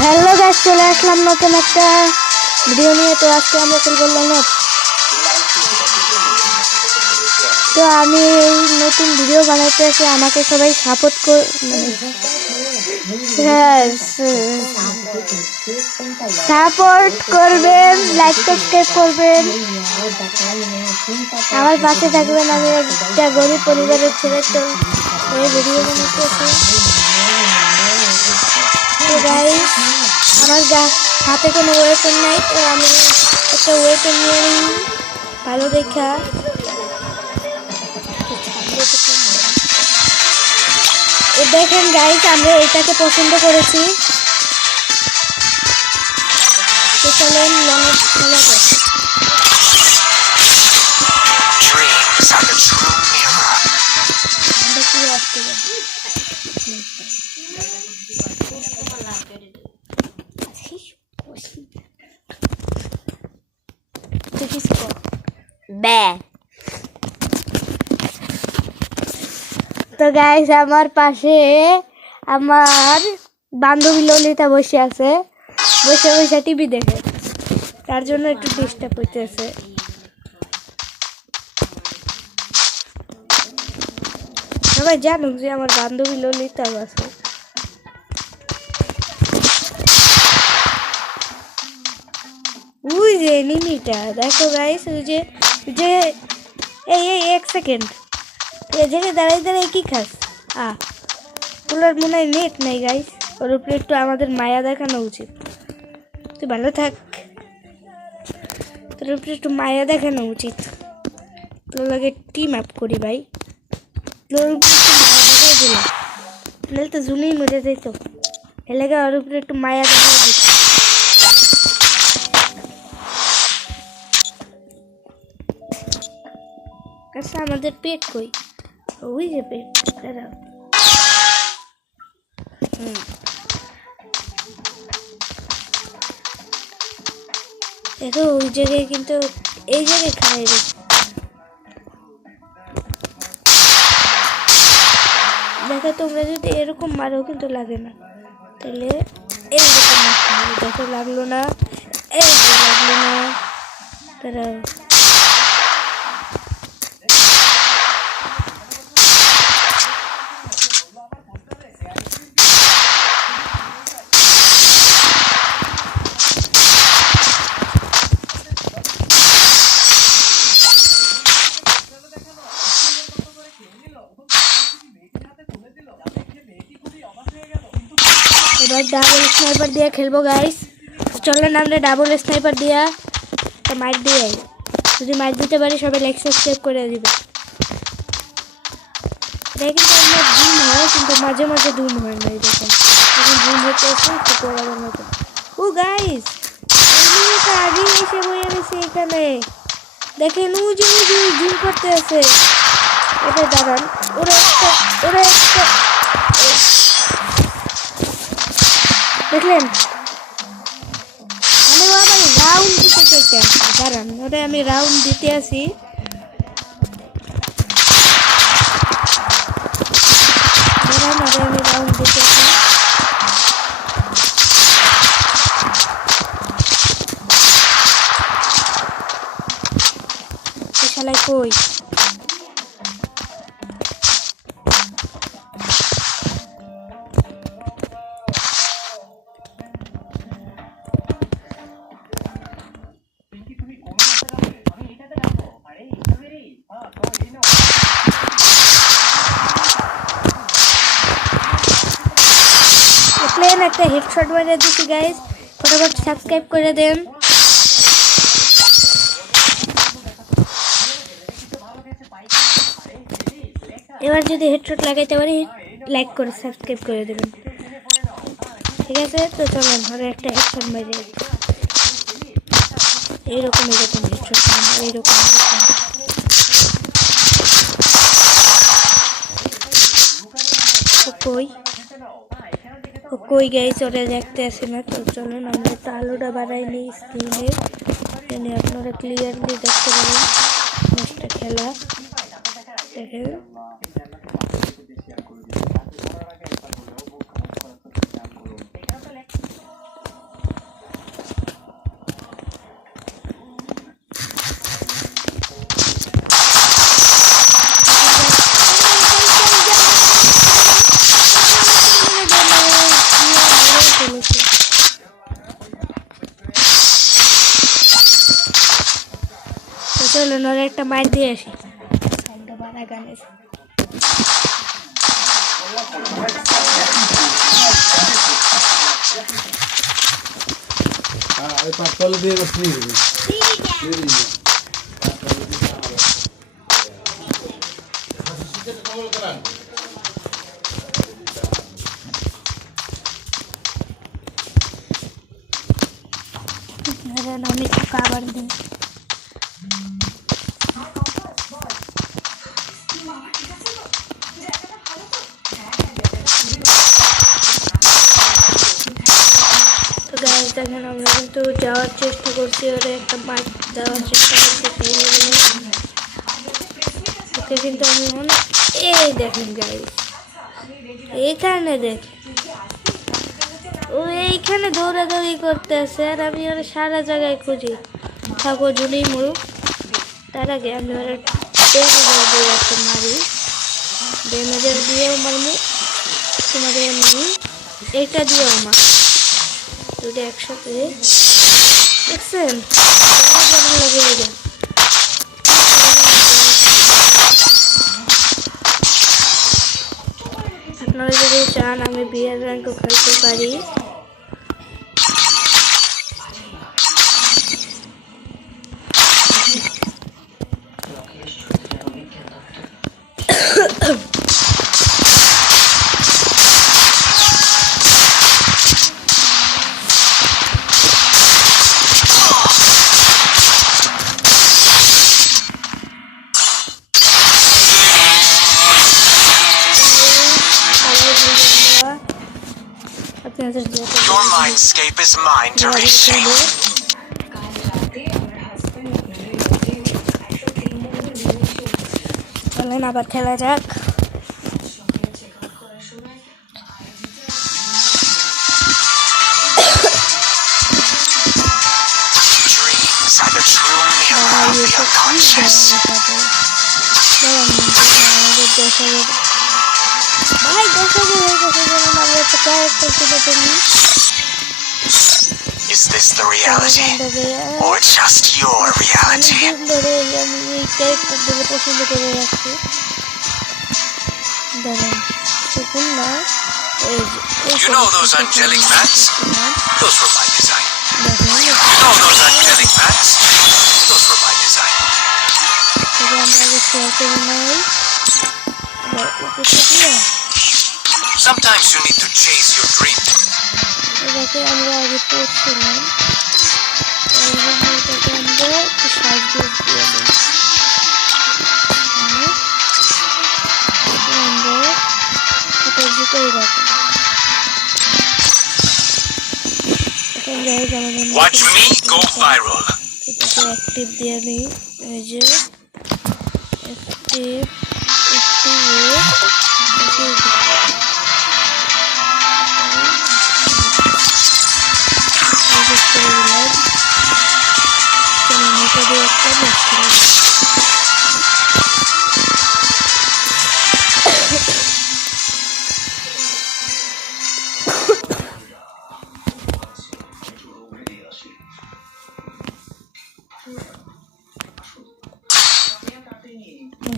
Hello guys, চলে আসলাম নতুন একটা ভিডিও নিয়ে। তো আজকে আমরা বললাম না, তো আমি এই নতুন ভিডিও বানাইতে আছি। আমাকে সবাই সাপোর্ট করবেন, লাইক সাবস্ক্রাইব করবেন, আমার পাশে থাকবেন। আমি একটা গরিব পরিবারের ছেলে, তো এই ভিডিও বানাইতেছি। তো গাইস, আমার হাতে কোনো ওয়েপন নাই, তো আমি একটা ওয়েপন নিয়ে নিই ভালো দেখা। দেখেন গাইস, আমরা এটাকে পছন্দ করেছি। তো চলেন তো গাইস, আমার পাশে আমার বান্ধবী ললিতা বসে আছে, বসে বসে টিভি দেখে, তার জন্য একটু ডিস্টার্ব হইতেছে। সবাই জানুক যে আমার বান্ধবী ললিতা আছে। ওই যে নিনিটা দেখো গাইস, ওই যে এই এক সেকেন্ড, এই জায়গায় দাঁড়াই কি খাস? ওনার মনে হয় নেট নাই গাইস, ওর উপরে একটু আমাদের মায়া দেখানো উচিত। তুই ভালো থাক, তোর উপরে একটু মায়া দেখানো উচিত। তোর লাগে টিম আপ করি ভাই, তোর উপরে একটু মায়া দেখাই দিলাম, নাহলে তো জুনেই মরে যাইতো। এলাকা ওর উপরে একটু মায়া দেখা উচিত। আচ্ছা, আমাদের পেট কই? ওই যে পেট, দাঁড়াও। দেখো ওই জায়গায়, কিন্তু এই জায়গায় খাই রে। দেখো, তোমরা যদি এরকম মারো কিন্তু লাগে না, তাহলে এইরকম মারতে হবে। দেখো লাগলো না, এই যে লাগলো না, তারা এবার ডাবল স্নাইপার দিয়ে খেলবো গাইস। চলেন আমরা ডাবল স্নাইপার দিয়া মাইট দিয়ে, যদি মাইট দিতে পারি সবাই লাইক সাবস্ক্রাইব করে দিবে। এটা কিন্তু আমার জুম হয়, কিন্তু মাঝে মাঝে জুম হয় না। এরকম এখন জুম হতে আছে একটু পড়াবার মতো। ও গাইস, আগে এসে বই রয়েছে এখানে, দেখেন ও যে জুম করতে আছে। এটা দাঁড়ান, ওরা একটা দেখলেন, আমি আবার রাউন্ড দিতে চাইতে আসি। দাঁড়ান, ওটা আমি রাউন্ড দিতে আসি। দাঁড়ান, ওটা আমি রাউন্ড দিতে আসি। শালাই কই? প্লেন একটা হেডশট মেরে দিচ্ছি গাইস, ফটাফট সাবস্ক্রাইব করে দেন। এবার যদি হেডশট লাগাইতে পারি, লাইক করে সাবস্ক্রাইব করে দেবেন, ঠিক আছে? তো চলেন ধরে একটা হেডশট মেরে, এইরকম হেডশট, এইরকম কই গাইস, ওরা দেখতে আসে না। তো চলুন আমরা একটু আলোটা বাড়াই নিই স্ক্রিনে, এখানে আপনারা ক্লিয়ারলি দেখতে পারেন ম্যাচটা খেলা। দেখেন চলেন ওরা একটা মাইক দিয়ে আসি সাইডটা বাড়া গানের পাটকল দিয়ে বসনি আমি খাবার দিই দেখেন আমরা কিন্তু যাওয়ার চেষ্টা করছি ওরা একটা মাইক দেওয়ার চেষ্টা করছি ওকে কিন্তু আমি অনেক এই দেখেন গাইস এইখানে দেখ ও এইখানে দৌড়াদৌড়ি করতে আছে আর আমি ওরা সারা জায়গায় খুঁজি থাকো জুনেই মরুক তার আগে আমি ওরা ড্যামেজার দিয়ে একটা মারি ড্যামেজার দিয়েও মারমু তোমার এমনি এইটা দিয়েও মার দুটো একসাথে দেখছেন লাগে আপনারা যদি চান আমি বিয়ার র্যাঙ্কও খেলতে পারি Your mindscape is mine to reshape. চলেন আবার খেলা যাক Dreams are the true mirror of the unconscious. ভাই দেখা হয়ে গেছে যেমন আমরা একটা ক্যারেক্টার ছিল তুমি Is this the reality or just your reality? ধরে আমি এই ক্যারেক্টার দেখে পছন্দ করে রাখছি দাঁড়ান দেখুন না You know those angelic bats? Those were my design. You দেখুন know those angelic bats? Those were my design. তবে আমরা আগে শেয়ার করে নেই ওকে দিয়ে Sometimes you need to chase your dream. এটাকে আমরা আগে পড়ছিলাম এটাকে আমরা একটু সাইজ দিয়ে দিই আমরা এটা জিতেই রাখি এখন যাই আমাদের Watch me go viral. এটাকে অ্যাক্টিভ দিয়ে নিই এই যে অ্যাক্টিভ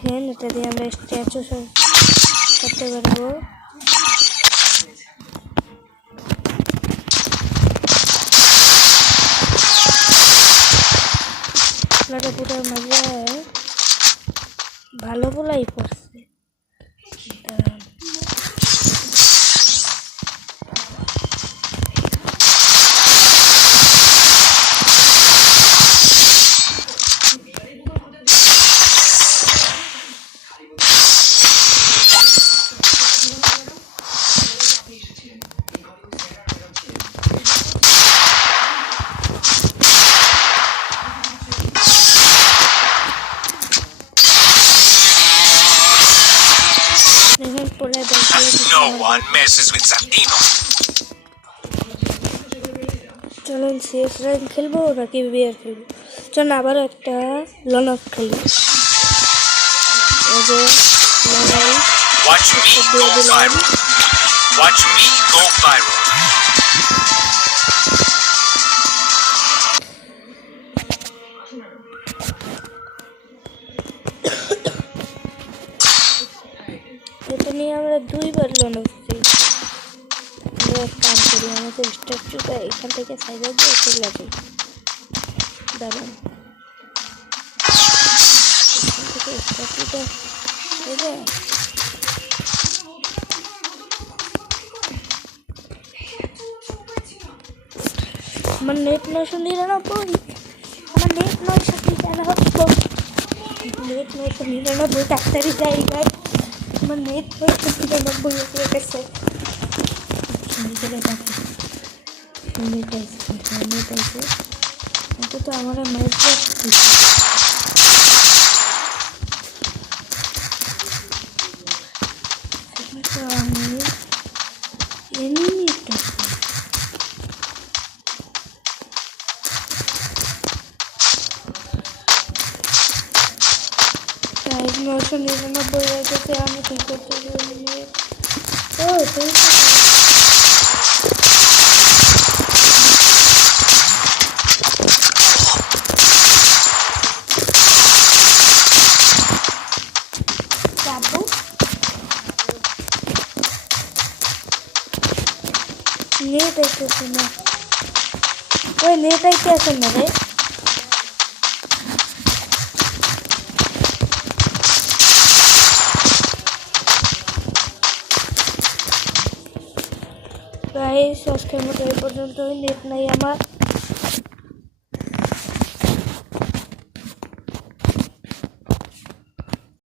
হ্যাঁ এটা দিয়ে আমরা স্ট্যাচু করতে পারবো আপনারা পুরো মজা ভালো বলাই পড়ছে No one messes with Santino. চলুন সিএস র্যাঙ্ক খেলবো নাকি বিয়ার খেলবো চলুন আবারও একটা লনক খেলি এই যে Watch me go viral. Watch me go viral. Loan হচ্ছে আমরা এক কাম করি আমাদের স্ট্যাচুটা এখান থেকে সাইডে দিয়ে চলে যাই দাঁড়ান এখান থেকে স্ট্যাচুটা ছেড়ে আমার নেট 999 আমার নেট 999 নেট 999 ডাক্তারি জায়গায় আমার নেট 999 হয়ে গেছে নেট আছে অন্তত আমার মাইক আমি এমনিটা প্রাইস 999 হয়ে গেছে আমি ঠিক করতে ও তুই বাবু নেট আইতেছে না ওই নেট আইতেছে না রে গাইস আজকের মতো এই পর্যন্তই নেট নাই আমার